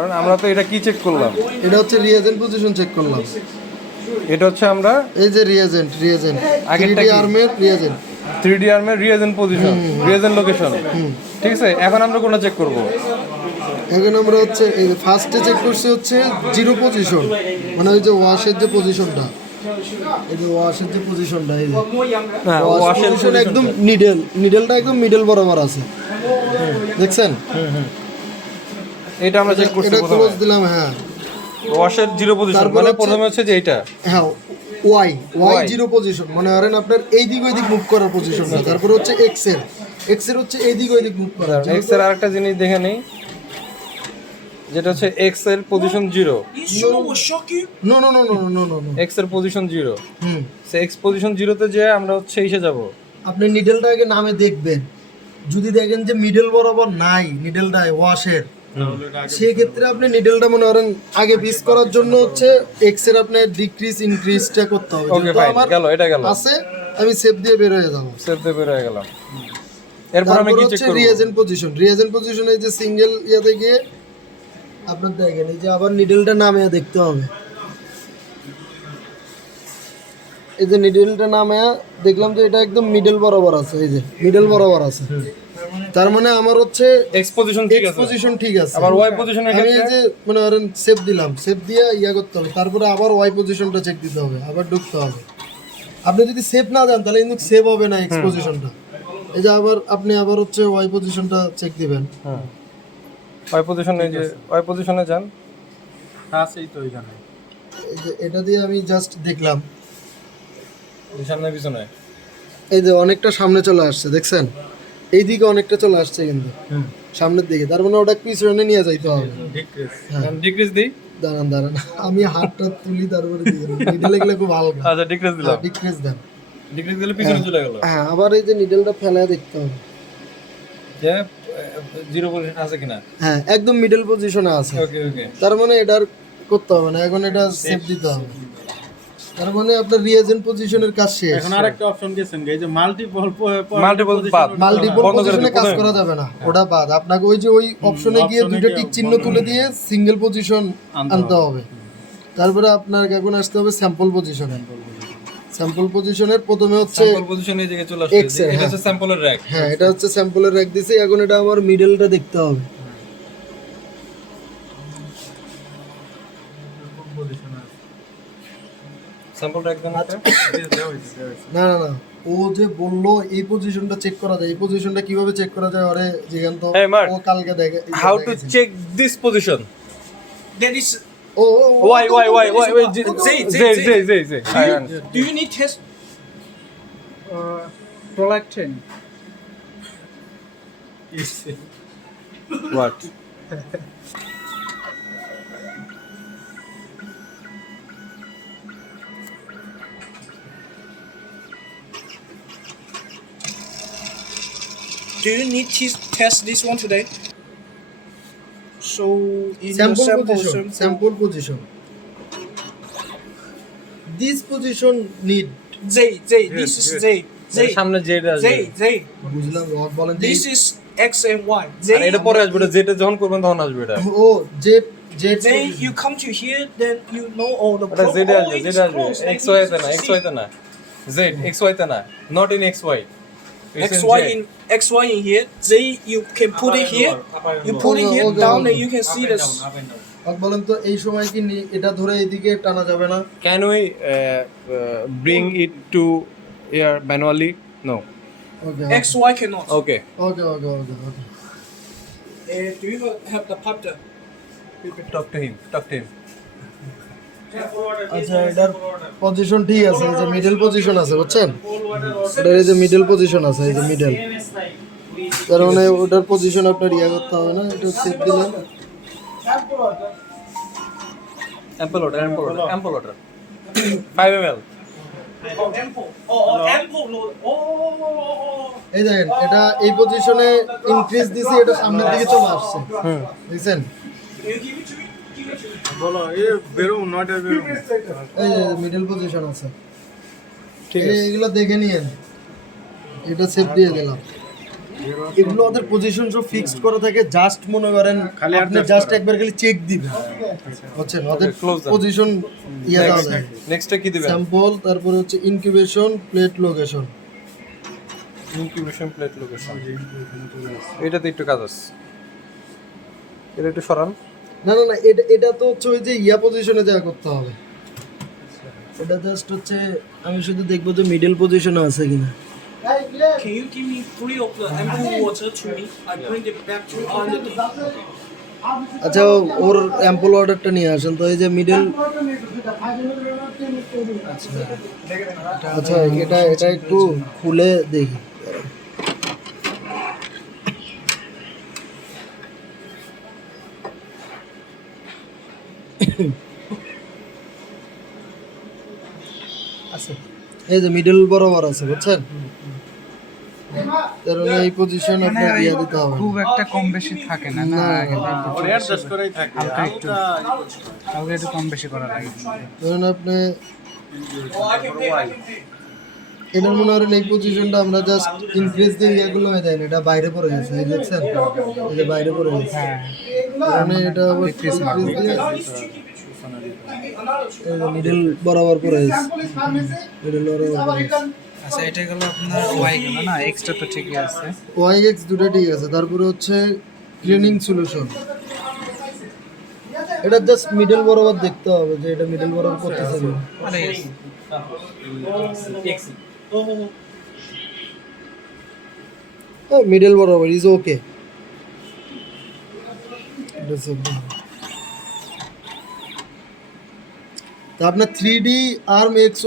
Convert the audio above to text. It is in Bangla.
কারণ আমরা তো এটা কি চেক করলাম? এটা হচ্ছে রিয়েজেন্ট পজিশন চেক করলাম। এটা হচ্ছে আমরা এই যে রিয়েজেন্ট রিয়েজেন্ট আগেরটা কি? আর্মের রিয়েজেন্ট থ্রি ডি আর্মের রিয়েজেন্ট পজিশন রিয়েজেন্ট লোকেশন ঠিক আছে এখন আমরা কোনটা চেক করব? এখন আমরা হচ্ছে এই ফার্স্টে চেক করছি হচ্ছে জিরো পজিশন মানে ওই যে ওয়াশের যে পজিশনটা এই যে ওয়াশের যে পজিশনটা এই যে। হ্যাঁ ওয়াশের পজিশন একদম নিডেল নিডেলটা একদম মিডল বরাবর আছে। দেখছেন? এটা আমরা চেক করছি এটা প্রথমে। ক্লোজ দিলাম হ্যাঁ। ওয়াশের জিরো পজিশন মানে প্রথমে হচ্ছে যে এইটা। হ্যাঁ ওয়াই ওয়াই জিরো পজিশন মনে করেন আপনার এই দিক ওই দিক মুভ করার পজিশন না তারপর হচ্ছে এক্সের। এক্সের হচ্ছে এই দিক ওই দিক মুভ করার। এক্সের আরেকটা জিনিস দেখে নেই যেটা হচ্ছে এক্সের position zero no no no no no no no এক্সের পজিশন জিরো হুম। সে এক্স পজিশন জিরোতে যে আমরা হচ্ছে এসে যাব। আপনি নিডেলটা আগে নামে দেখবেন। যদি দেখেন যে মিডল বরাবর নাই নিডেলটা ওয়াশের সেক্ষেত্রে আপনি নিডেলটা মনে করেন আগে পিস করার জন্য হচ্ছে এক্সের আপনার ডিক্রিজ ইনক্রিজটা করতে হবে। ওকে গেল এটা গেল। আছে আমি সেভ দিয়ে বের হয়ে যাব। সেভ দিয়ে বের হয়ে গেলাম। এরপর তারপর কি চেক করব? রিয়েজেন্ট পজিশন রিয়েজেন্ট পজিশন এই যে সিঙ্গেল ইয়াতে গিয়ে আপনার দেখেন এই যে আবার নিডেলটা নামে দেখতে হবে। এই যে নিডেলটা নামে দেখলাম যে এটা একদম মিডল বরাবর আছে এই যে মিডল বরাবর আছে। তার মানে আমার হচ্ছে এক্স পজিশন ঠিক আছে। পজিশন ঠিক আছে। আবার ওয়াই পজিশনের আমি এই যে মনে করেন সেভ দিলাম সেভ দিয়ে ইয়া করতে হবে। তারপরে আবার ওয়াই পজিশনটা চেক দিতে হবে আবার ঢুকতে হবে। আপনি যদি সেভ না দেন তাহলে কিন্তু সেভ হবে না এক্স পজিশনটা এই যে আবার আপনি আবার হচ্ছে ওয়াই পজিশনটা চেক দিবেন। হ্যাঁ ওয়াই পজিশনে যে ওয়াই পজিশনে যান। আছেই তো ওইখানে এই যে এটা দিয়ে আমি জাস্ট দেখলাম। এই সামনে পিছনে। এই যে অনেকটা সামনে চলে আসছে দেখছেন? এই দিকে অনেকটা চলে আসছে কিন্তু। সামনের দিকে। তার মানে ওটা পিছনে নিয়ে যাইতে হবে। ডিক্রিজ দিই? দাঁড়ান দাঁড়ান। আমি হাতটা তুলি তারপরে দিয়ে নিডেল এগুলো খুব হালকা। আচ্ছা ডিক্রিজ দিলাম। ডিক্রিজ দেন। ডিক্রিজ দিলে পিছনে চলে গেল। হ্যাঁ আবার এই যে নিডেলটা ফেলায় দেখতে হবে। যে জিরো পজিশন আছে কিনা? হ্যাঁ একদম মিডল পজিশনে আছে। ওকে ওকে তার মানে এটার করতে হবে না। এখন এটা সেভ দিতে হবে। তার মানে আপনার রিয়েজেন্ট পজিশনের কাজ শেষ। এখন আরেকটা অপশন যে মাল্টিপল মাল্টিপল বাদ। মাল্টিপল পজিশনে কাজ করা যাবে না। ওটা বাদ। আপনাকে ওই যে ওই অপশনে গিয়ে দুইটা টিক চিহ্ন তুলে দিয়ে সিঙ্গেল পজিশন আনতে হবে। তারপরে আপনার এখন আসতে হবে স্যাম্পল পজিশনে স্যাম্পল পজিশনের প্রথমে হচ্ছে স্যাম্পল পজিশনে এই জায়গায় চলে আসছে এটা হ্যাঁ। হচ্ছে স্যাম্পলের র‍্যাক হ্যাঁ এটা হচ্ছে স্যাম্পলের র্যাক দিছি। এখন এটা আমার মিডলটা দেখতে হবে। স্যাম্পল র‍্যাক দেন আচ্ছা। না না না ও যে বলল এই পজিশনটা চেক করা যায় এই পজিশনটা কীভাবে চেক করা যায় ওরে জিগান তো. ও কালকে দেখে how to check this position There is. ও ও, ও, why why why why why Zay, zay Zay, zay zay zay I understand. Do you need test? Uh, prolactin what Do you need to test this one today? So in the sample, position sample position this position need Zay, Zay, this is সামনে আসবে. বুঝলাম বলেন This is X and Y. R Zay, এটা পরে আসবে এটা যেটা যখন করবেন তখন আসবে এটা ও Zay, you come to here, then you know all the এটা pro- জেডে all আসবে its যেটা আসবে pros and এক্স ওয়াই তে না. এক্স ওয়াই তে না জেড এক্স ওয়াই তে না not in X Y X Y in X Y in here. Zay, you can put it here. You put it here down, and you can see this. বলেন তো এই সময় কি এটা ধরে এইদিকে টানা যাবে না Can we uh, uh, bring it to here manually? No. X Y cannot. Okay. Okay okay okay okay Uh, do you have the pipe there? Talk to him. Talk to him. আচ্ছা এটার পজিশন ঠিক আছে এই যে মিডল পজিশন আছে বুঝছেন এটার এই যে মিডল পজিশন আছে এই যে মিডল তার মানে ওটার পজিশন আপনার ইয়া করতে হবে না এটা সেট দিলেন Ample water. Ample water. Ample water. 5 ml. Ample. Ample load. এই দেখেন এটা এই পজিশনে ইনক্রিজ দিছি এটা সামনের দিকে চলে আসছে বুঝছেন বলো এ বেরো বেরো এই মিডল পজিশন আছে। ঠিক আছে। এগুলো দেখে নিয়েন। এটা সেট দিয়ে দিলাম। এগুলো ওদের পজিশন সব ফিক্সড করা থাকে। জাস্ট মনে করেন আপনি জাস্ট একবার খালি চেক দিবেন। বুঝছেন? ওদের পজিশন ইয়ে দেওয়া যায়। কি দিবেন? স্যাম্পল তারপরে হচ্ছে incubation plate location incubation plate location এটাতে একটু কাজ আছে। এটা একটু সরান। না না না এটা এটা তো হচ্ছে ওই যে ইয়া পজিশনে দেওয়া করতে হবে। এটা জাস্ট হচ্ছে আমি শুধু দেখব যে মিডল পজিশনে আছে কিনা। Can you give me three of the ample water to me? I bring it back to under the আচ্ছা ওর অ্যাম্পল অর্ডারটা নিয়ে আসেন তো এই যে মিডল আচ্ছা এটা এটা একটু খুলে দেখি। আছে। এই যে মিডল বরাবর আছে বুঝছেন? কারণ এই পজিশন আপনার দিতে হবে। খুব একটা কম বেশি থাকে না না অ্যাডজাস্ট করাই থাকে। হালকা একটু। কম বেশি করা লাগে। ধরুন আপনি এটার মনে করেন এই পজিশনটা আমরা জাস্ট ইনক্রিজ দিয়ে ইয়েগুলো হয়ে যায় না এটা বাইরে পড়ে গেছে এই দেখছেন? এই যে বাইরে পড়ে গেছে। হ্যাঁ। মানে এটা ইনক্রিজ দিয়ে মিডল বরাবর পড়ে গেছে মিডল বরাবর আচ্ছা এটা গেল আপনার ওয়াই গেল না? এক্সট্রা তো ঠিকই আছে। ওয়াই এক্স দুটো ঠিক আছে তারপরে হচ্ছে ক্লিনিং সলিউশন এটা জাস্ট মিডল বরাবর দেখতে হবে যে এটা মিডল বরাবর করতেছে আছে মিডল বরাবর ইজ ওকে তা আপনার থ্রি ডি আর্ম এক্স